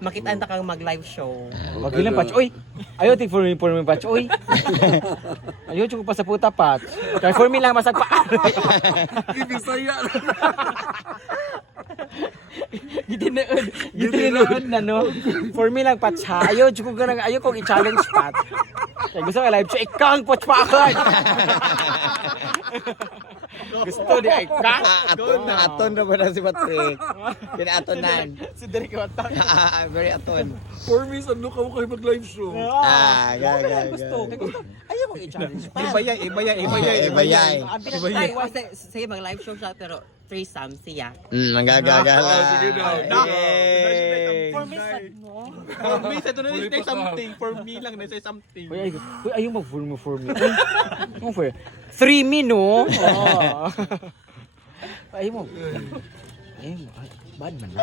Makita na kang mag-live show. Wag ilang patch. Oy. Ayaw tig for me patch. Oy. Ayaw ko pa sa puta patch. Kaya for me lang masag pa. Ibisaya na. Gitinood na no. For me lang patch ha. Ayaw ko i-challenge pat. Kaya gusto ko live show ikaw ang patch pa ako. Gusto di ikaw. Aton na ba na si Patrick? Kina-atonan. Si Derek Wata. Very aton. For me, saan ka mo kayo mag-live show? Gusto. Ayaw ko i-challenge pat. Ibayay. Ang pinag-try was say mag-live show siya pero threesome siya. Manggagagala. Sige na. For me, sad no? For me, sa doon na say something. For me lang na say something. Uy, ayaw mag-for me. Ano for? 3 me, no? Ayaw mo. Ayaw mo. Bad man na.